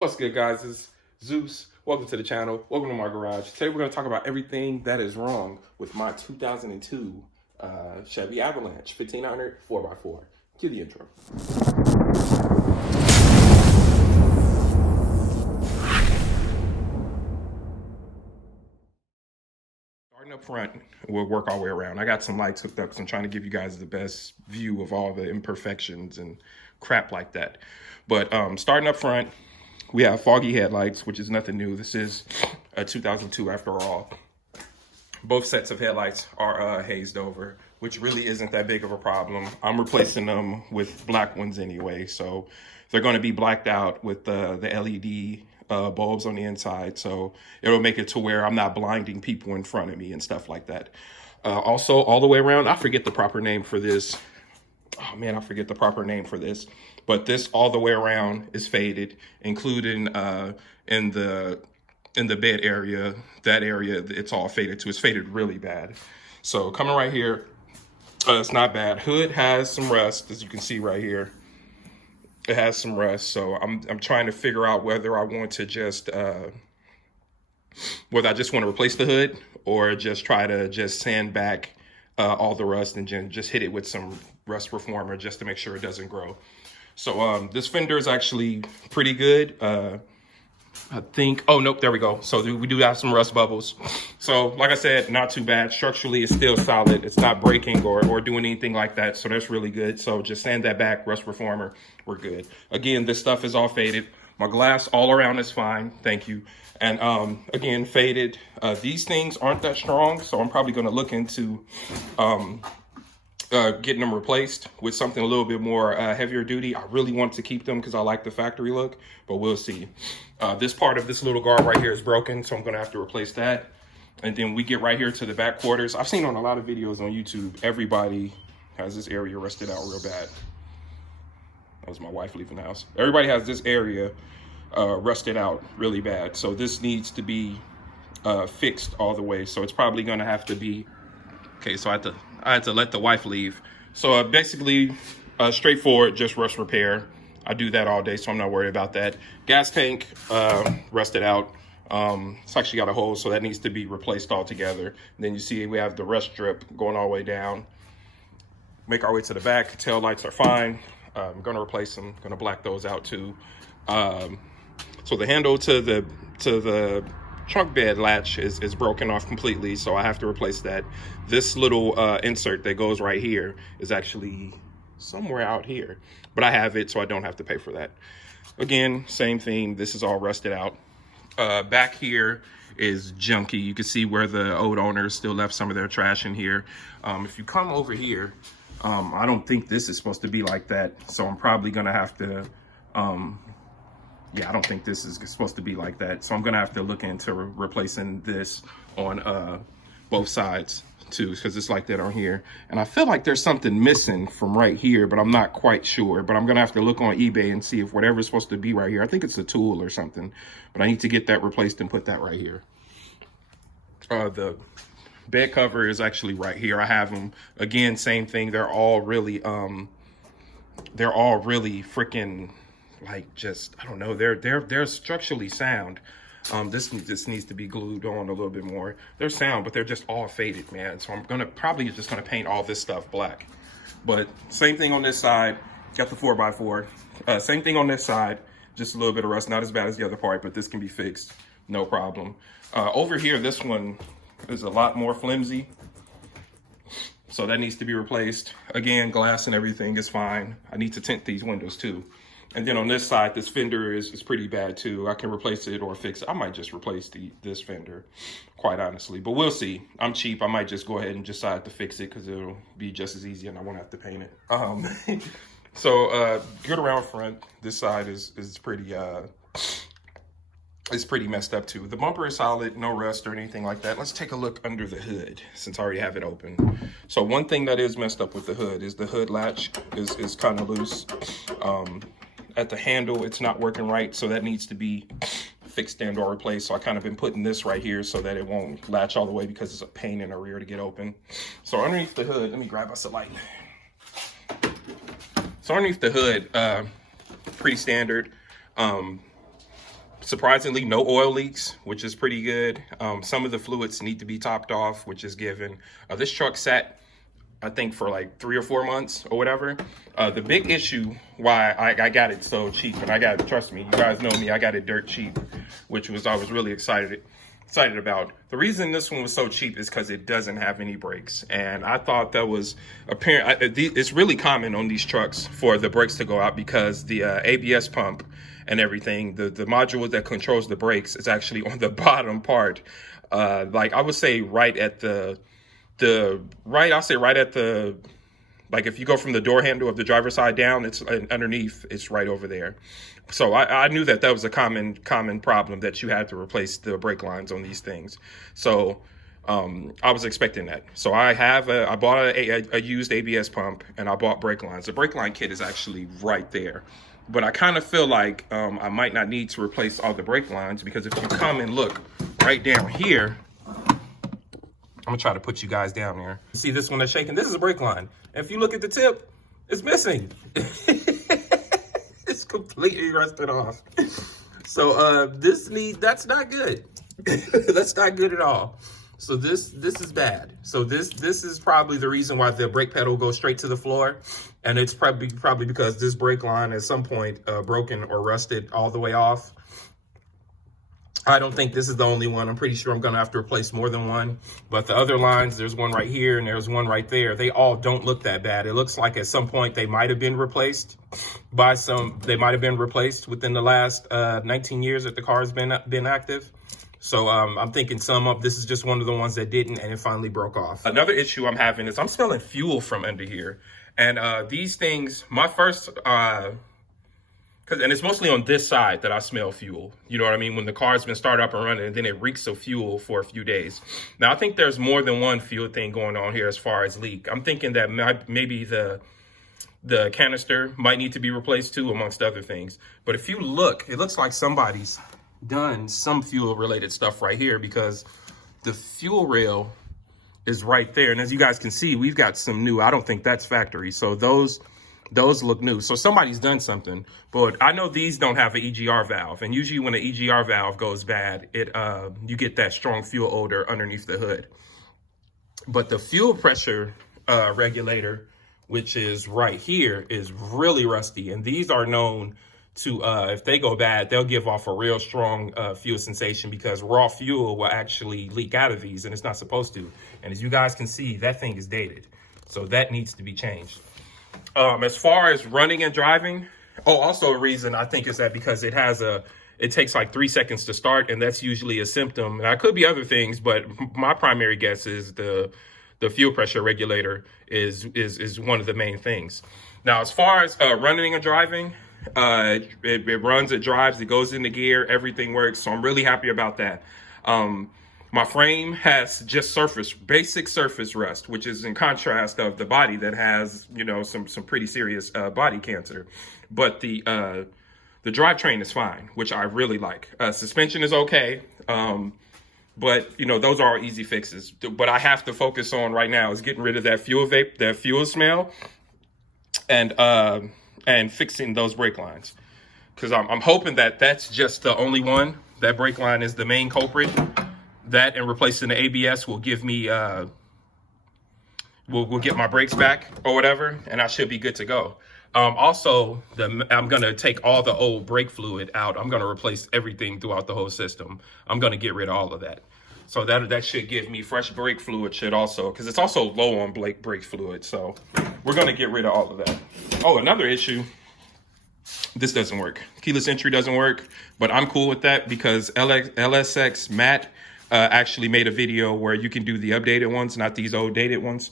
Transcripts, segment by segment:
What's good, guys? It's Zeus. Welcome to the channel. Welcome to my garage. Today we're going to talk about everything that is wrong with my 2002 Chevy Avalanche 1500 4x4. Cue the intro. Starting up front, we'll work our way around. I got some lights hooked up because I'm trying to give you guys the best view of all the imperfections and crap like that. But starting up front, we have foggy headlights, which is nothing new. This is a 2002 after all. Both sets of headlights are hazed over, which really isn't that big of a problem. I'm replacing them with black ones anyway, so they're going to be blacked out with the LED bulbs on the inside, so it'll make it to where I'm not blinding people in front of me and stuff like that. Also, all the way around, I forget the proper name for this. Oh man, I forget the proper name for this. But this all the way around is faded, including in the bed area. That area, it's all faded too. It's faded really bad. So coming right here, it's not bad. Hood has some rust, as you can see right here. It has some rust. So I'm trying to figure out whether I want to just whether I just want to replace the hood or just try to just sand back all the rust and just hit it with some rust reformer just to make sure it doesn't grow. So this fender is actually pretty good. I think, oh, nope, there we go. So we do have some rust bubbles. So like I said, not too bad. Structurally, it's still solid. It's not breaking or doing anything like that. So that's really good. So just sand that back, rust reformer, we're good. Again, this stuff is all faded. My glass all around is fine, thank you. And again, faded. These things aren't that strong, so I'm probably gonna look into getting them replaced with something a little bit more heavier duty. I really want to keep them because I like the factory look, but we'll see. This part of this little guard right here is broken, so I'm gonna have to replace that. And then we get right here to the back quarters. I've seen on a lot of videos on YouTube, everybody has this area rusted out real bad. That was my wife leaving the house. Everybody has this area rusted out really bad. So this needs to be fixed all the way. So it's probably gonna have to be, okay, so I had to let the wife leave. So basically, straightforward, just rust repair. I do that all day, so I'm not worried about that. Gas tank, rusted out. It's actually got a hole, so that needs to be replaced altogether. And then you see we have the rust strip going all the way down. Make our way to the back. Tail lights are fine. I'm gonna replace them. Gonna black those out too. So the handle to the trunk bed latch is broken off completely, so I have to replace that. This little insert that goes right here is actually somewhere out here, but I have it, so I don't have to pay for that. Again, same thing. This is all rusted out. Back here is junky. You can see where the old owners still left some of their trash in here. If you come over here, I don't think this is supposed to be like that, so I'm probably gonna have to yeah, I don't think this is supposed to be like that. So I'm gonna have to look into replacing this on both sides too, because it's like that on here. And I feel like there's something missing from right here, but I'm not quite sure. But I'm gonna have to look on eBay and see if whatever's supposed to be right here, I think it's a tool or something, but I need to get that replaced and put that right here. The bed cover is actually right here. I have them, again, same thing. They're all really freaking, like, just, I don't know, they're structurally sound. This needs to be glued on a little bit more. They're sound, but they're just all faded, man. So I'm probably just gonna paint all this stuff black. But same thing on this side, got the 4x4. Same thing on this side, just a little bit of rust, not as bad as the other part, but this can be fixed, no problem. Over here, this one is a lot more flimsy, so that needs to be replaced. Again, glass and everything is fine. I need to tint these windows too. And then on this side, this fender is pretty bad too. I can replace it or fix it. I might just replace this fender, quite honestly, but we'll see. I'm cheap. I might just go ahead and decide to fix it because it'll be just as easy and I won't have to paint it. So good around front. This side is pretty it's pretty messed up too. The bumper is solid, no rust or anything like that. Let's take a look under the hood since I already have it open. So one thing that is messed up with the hood is the hood latch is kind of loose. At the handle, it's not working right, so that needs to be fixed and or replaced. So I kind of been putting this right here so that it won't latch all the way because it's a pain in the rear to get open. So underneath the hood, let me grab us a light. So underneath the hood, pretty standard. Surprisingly, no oil leaks, which is pretty good. Some of the fluids need to be topped off, which is given. This truck sat, I think, for like 3 or 4 months or whatever. The big issue why I got it so cheap, and trust me, you guys know me, I got it dirt cheap, which was I was really excited about. The reason this one was so cheap is because it doesn't have any brakes, and I thought that was apparent. It's really common on these trucks for the brakes to go out because the ABS pump and everything, the module that controls the brakes is actually on the bottom part. Like I would say right at like if you go from the door handle of the driver's side down, it's underneath, it's right over there. So I knew that was a common problem, that you had to replace the brake lines on these things. So I was expecting that. So I bought a used ABS pump, and I bought brake lines. The brake line kit is actually right there. But I kind of feel like I might not need to replace all the brake lines, because if you come and look right down here, I'm gonna try to put you guys down there. See this one that's shaking? This is a brake line. If you look at the tip, it's missing. It's completely rusted off. So that's not good. That's not good at all. So this is bad. So this is probably the reason why the brake pedal goes straight to the floor. And it's probably because this brake line at some point broken or rusted all the way off. I don't think this is the only one. I'm pretty sure I'm gonna have to replace more than one. But the other lines, there's one right here and there's one right there. They all don't look that bad. It looks like at some point they might have been replaced within the last 19 years that the car has been active. So I'm thinking this is just one of the ones that didn't, and it finally broke off. Another issue I'm having is I'm smelling fuel from under here. And these things, my first, and it's mostly on this side that I smell fuel. You know what I mean? When the car's been started up and running, and then it reeks of fuel for a few days. Now, I think there's more than one fuel thing going on here as far as leak. I'm thinking that maybe the canister might need to be replaced too, amongst other things. But if you look, it looks like somebody's done some fuel related stuff right here, because the fuel rail is right there. And as you guys can see, we've got some new, I don't think that's factory. So those look new. So somebody's done something. But I know these don't have an EGR valve. And usually when an EGR valve goes bad, you get that strong fuel odor underneath the hood. But the fuel pressure regulator, which is right here, is really rusty. And these are known to, if they go bad, they'll give off a real strong fuel sensation, because raw fuel will actually leak out of these, and it's not supposed to. And as you guys can see, that thing is dated. So that needs to be changed. As far as running and driving, also a reason I think is that because it takes like 3 seconds to start, and that's usually a symptom. Now, it could be other things, but my primary guess is the fuel pressure regulator is one of the main things. Now, as far as running and driving, it runs, it drives, it goes into gear, everything works. So I'm really happy about that. My frame has just basic surface rust, which is in contrast of the body that has, some pretty serious body cancer. But the drivetrain is fine, which I really like. Suspension is okay. But those are all easy fixes. But I have to focus on right now is getting rid of that fuel smell, and fixing those brake lines, because I'm hoping that that's just the only one. That brake line is the main culprit. That and replacing the ABS will give me will get my brakes back or whatever, and I should be good to go. Also, I'm gonna take all the old brake fluid out. I'm gonna replace everything throughout the whole system. I'm gonna get rid of all of that. So that should give me fresh brake fluid, because it's also low on brake fluid. So we're gonna get rid of all of that. Oh, another issue, this doesn't work. Keyless entry doesn't work, but I'm cool with that because LSX Matt actually made a video where you can do the updated ones, not these old dated ones.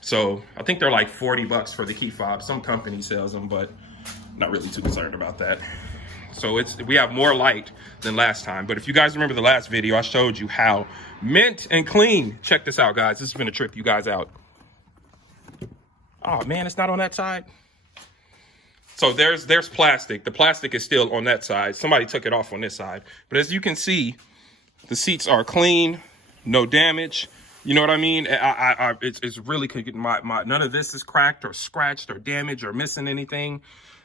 So I think they're like $40 for the key fob. Some company sells them, but not really too concerned about that. So we have more light than last time. But if you guys remember the last video, I showed you how mint and clean. Check this out, guys. This is gonna trip you guys out. Oh man, it's not on that side. So there's plastic. The plastic is still on that side. Somebody took it off on this side. But as you can see, the seats are clean, no damage. You know what I mean? It's really good. None of this is cracked or scratched or damaged or missing anything.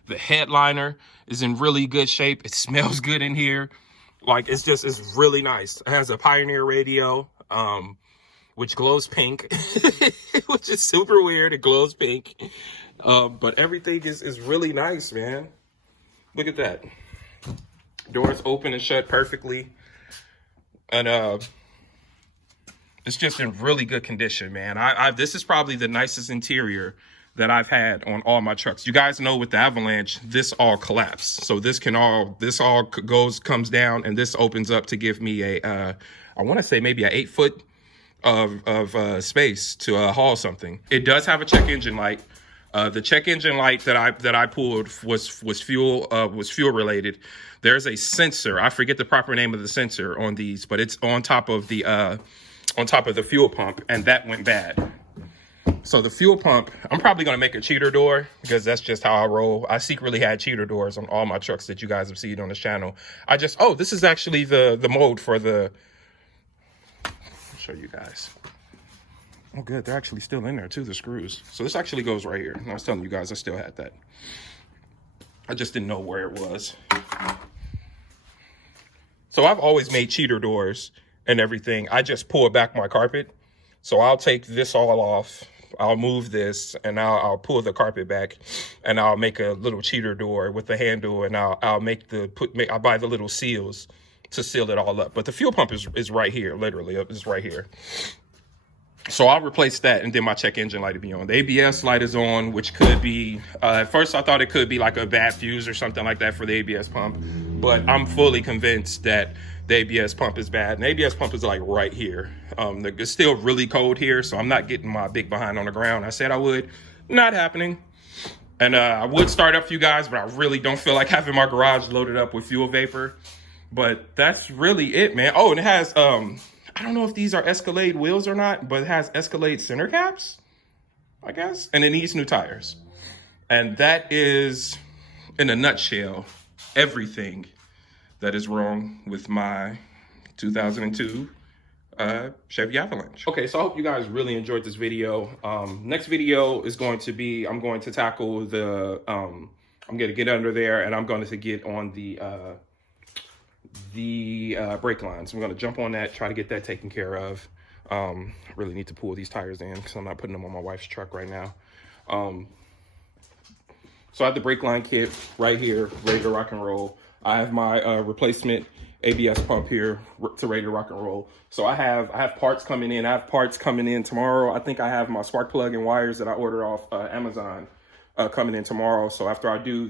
The headliner is in really good shape. It smells good in here. Like, it's really nice. It has a Pioneer radio, which glows pink, which is super weird. It glows pink. But everything is really nice, man. Look at that. Doors open and shut perfectly. And it's just in really good condition, man. This is probably the nicest interior that I've had on all my trucks. You guys know with the Avalanche, this all collapsed. So this all comes down, and this opens up to give me I want to say maybe an 8 foot of space to haul something. It does have a check engine light. The check engine light that I pulled was fuel related. There's a sensor. I forget the proper name of the sensor on these, but it's on top of the fuel pump, and that went bad. So the fuel pump, I'm probably going to make a cheater door because that's just how I roll. I secretly had cheater doors on all my trucks that you guys have seen on this channel. This is actually the mold for the, I'll show you guys. Oh, good. They're actually still in there too, the screws. So this actually goes right here. And I was telling you guys, I still had that. I just didn't know where it was. So I've always made cheater doors and everything. I just pull back my carpet. So I'll take this all off. I'll move this, and I'll pull the carpet back, and I'll make a little cheater door with the handle, and I'll buy the little seals to seal it all up. But the fuel pump is right here, literally, it's right here. So I'll replace that, and then my check engine light will be on. The ABS light is on, which could be, at first I thought it could be like a bad fuse or something like that for the ABS pump, but I'm fully convinced that the ABS pump is bad. And the ABS pump is like right here. It's still really cold here, so I'm not getting my big behind on the ground. I said I would, not happening. And I would start up for you guys, but I really don't feel like having my garage loaded up with fuel vapor. But that's really it, man. Oh, and it has, I don't know if these are Escalade wheels or not, but it has Escalade center caps, I guess. And it needs new tires. And that is, in a nutshell, everything that is wrong with my 2002 Chevy Avalanche. Okay, so I hope you guys really enjoyed this video. Next video is going to be, I'm going to tackle the, I'm going to get under there, and I'm going to get on the brake lines. I'm going to jump on that, try to get that taken care of. I really need to pull these tires in because I'm not putting them on my wife's truck right now. So I have the brake line kit right here, ready to rock and roll. I have my replacement ABS pump here to ready to rock and roll. So I have parts coming in. I have parts coming in tomorrow. I think I have my spark plug and wires that I ordered off Amazon coming in tomorrow. So after I do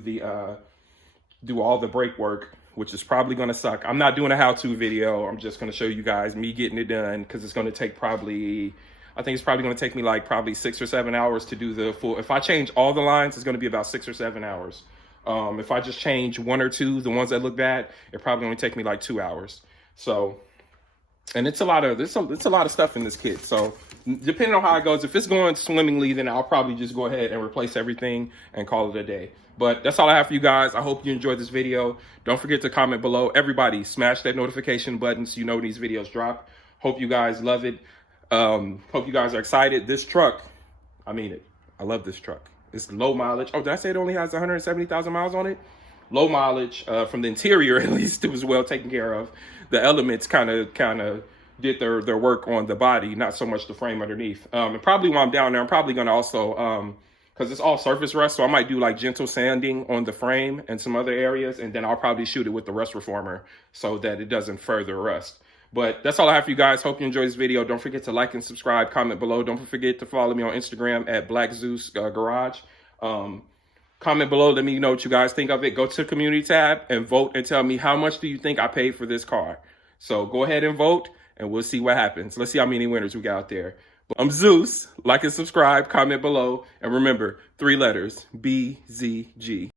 do all the brake work, which is probably going to suck. I'm not doing a how-to video. I'm just going to show you guys me getting it done because it's going to take I think it's probably going to take me like probably 6 or 7 hours to do the full. If I change all the lines, it's going to be about 6 or 7 hours. If I just change 1 or 2, the ones that look bad, it probably only take me like 2 hours. So, and it's a lot of stuff in this kit. So depending on how it goes, if it's going swimmingly, then I'll probably just go ahead and replace everything and call it a day. But that's all I have for you guys. I hope you enjoyed this video. Don't forget to comment below. Everybody, smash that notification button so you know when these videos drop. Hope you guys love it. Hope you guys are excited. This truck, I mean it. I love this truck. It's low mileage. Oh, did I say it only has 170,000 miles on it? Low mileage. From the interior, at least, it was well taken care of. The elements kind of did their work on the body, not so much the frame underneath. And probably while I'm down there, I'm probably going to also, because it's all surface rust, so I might do like gentle sanding on the frame and some other areas, and then I'll probably shoot it with the rust reformer so that it doesn't further rust. But that's all I have for you guys. Hope you enjoyed this video. Don't forget to like and subscribe, comment below. Don't forget to follow me on Instagram at Black Zeus Garage. Comment below, let me know what you guys think of it. Go to the community tab and vote and tell me how much do you think I paid for this car. So go ahead and vote, and we'll see what happens. Let's see how many winners we got out there. I'm Zeus. Like and subscribe, comment below, and remember, 3 letters, BZG.